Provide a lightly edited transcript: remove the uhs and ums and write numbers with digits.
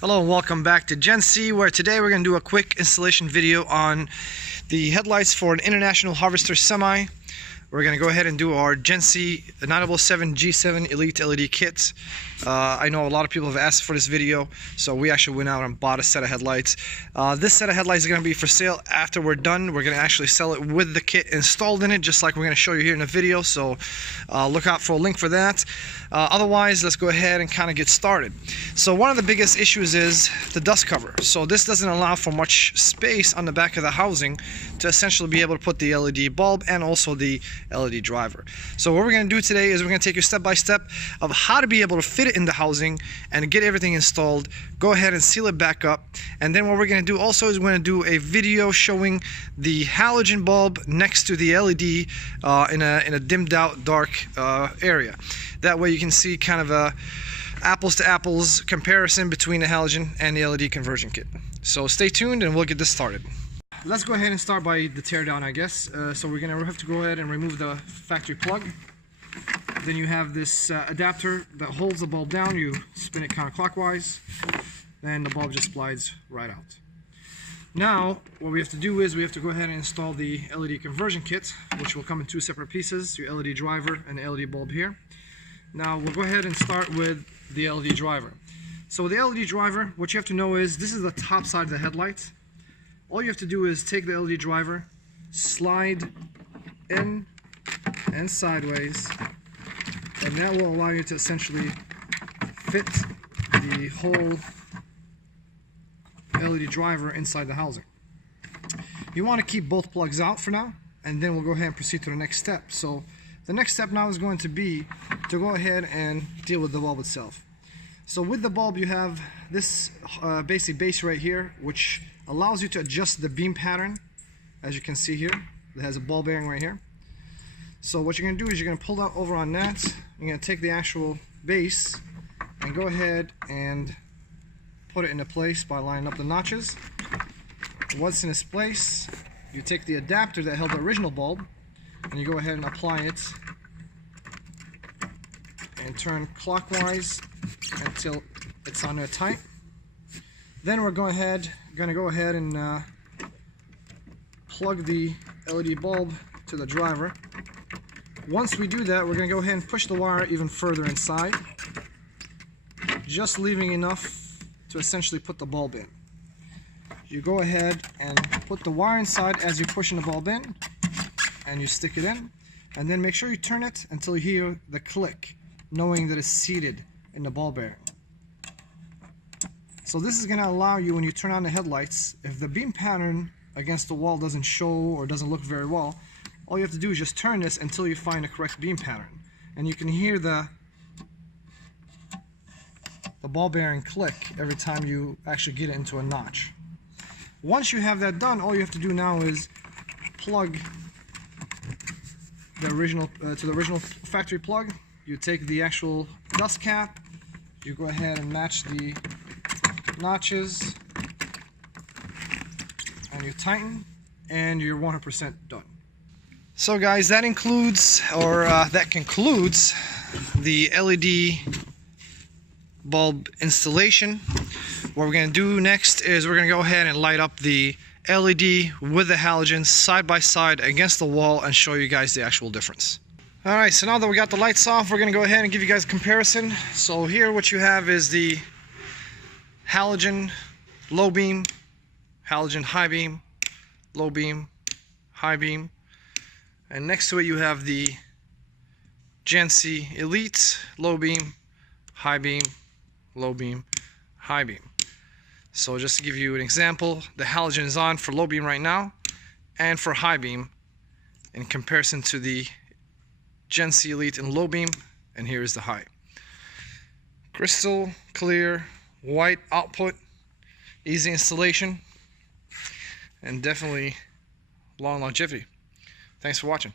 Hello and welcome back to GENSSI, where today we're going to do a quick installation video on the headlights for an International Harvester Semi. We're going to go ahead and do our GENSSI 907 G7 Elite LED kit. I know a lot of people have asked for this video, so we actually went out and bought a set of headlights. This set of headlights is going to be for sale after we're done. We're going to actually sell it with the kit installed in it, just like we're going to show you here in the video, so look out for a link for that. Otherwise, let's go ahead and kind of get started. So one of the biggest issues is the dust cover. So this doesn't allow for much space on the back of the housing to essentially be able to put the LED bulb and also the LED driver. So what we're going to do today is we're going to take you step by step of how to be able to fit it in the housing and get everything installed. Go ahead and seal it back up, and then what we're going to do also is we're going to do a video showing the halogen bulb next to the LED in a dimmed out dark area. That way you can see kind of a apples to apples comparison between the halogen and the LED conversion kit. So stay tuned and we'll get this started. Let's go ahead and start by the teardown, I guess. So we're going to have to go ahead and remove the factory plug. Then you have this adapter that holds the bulb down. You spin it counterclockwise, then the bulb just slides right out. Now what we have to do is we have to go ahead and install the LED conversion kit, which will come in two separate pieces, your LED driver and the LED bulb here. Now we'll go ahead and start with the LED driver. So with the LED driver, what you have to know is this is the top side of the headlight. All you have to do is take the LED driver, slide in and sideways, and that will allow you to essentially fit the whole LED driver inside the housing. You want to keep both plugs out for now, and then we'll go ahead and proceed to the next step. So the next step now is going to be to go ahead and deal with the bulb itself. So with the bulb you have this basic base right here, which allows you to adjust the beam pattern. As you can see here, it has a ball bearing right here. So what you're going to do is you're going to pull that over on that. You're going to take the actual base and go ahead and put it into place by lining up the notches. Once in its place, you take the adapter that held the original bulb and you go ahead and apply it and turn clockwise until it's on there tight. Then we're going to go ahead and plug the LED bulb to the driver. Once we do that, we're going to go ahead and push the wire even further inside, just leaving enough to essentially put the bulb in. You go ahead and put the wire inside as you're pushing the bulb in, and you stick it in, and then make sure you turn it until you hear the click, knowing that it's seated in the ball bearing. So this is going to allow you, when you turn on the headlights, if the beam pattern against the wall doesn't show or doesn't look very well, all you have to do is just turn this until you find the correct beam pattern, and you can hear the ball bearing click every time you actually get it into a notch. Once you have that done, all you have to do now is plug the original to the original factory plug. You take the actual dust cap, you go ahead and match the notches, and you tighten, and you're 100% done. So guys, that includes, or that concludes the LED bulb installation. What we're going to do next is we're going to go ahead and light up the LED with the halogen side by side against the wall and show you guys the actual difference. Alright, so now that we got the lights off, we're going to go ahead and give you guys a comparison. So here what you have is the halogen low beam, halogen high beam, low beam, high beam, and next to it you have the GENSSI Elite low beam, high beam, low beam, high beam. So just to give you an example, the halogen is on for low beam right now and for high beam in comparison to the GENSSI Elite and low beam, and here is the high. Crystal clear white output, easy installation, and definitely long longevity. Thanks for watching.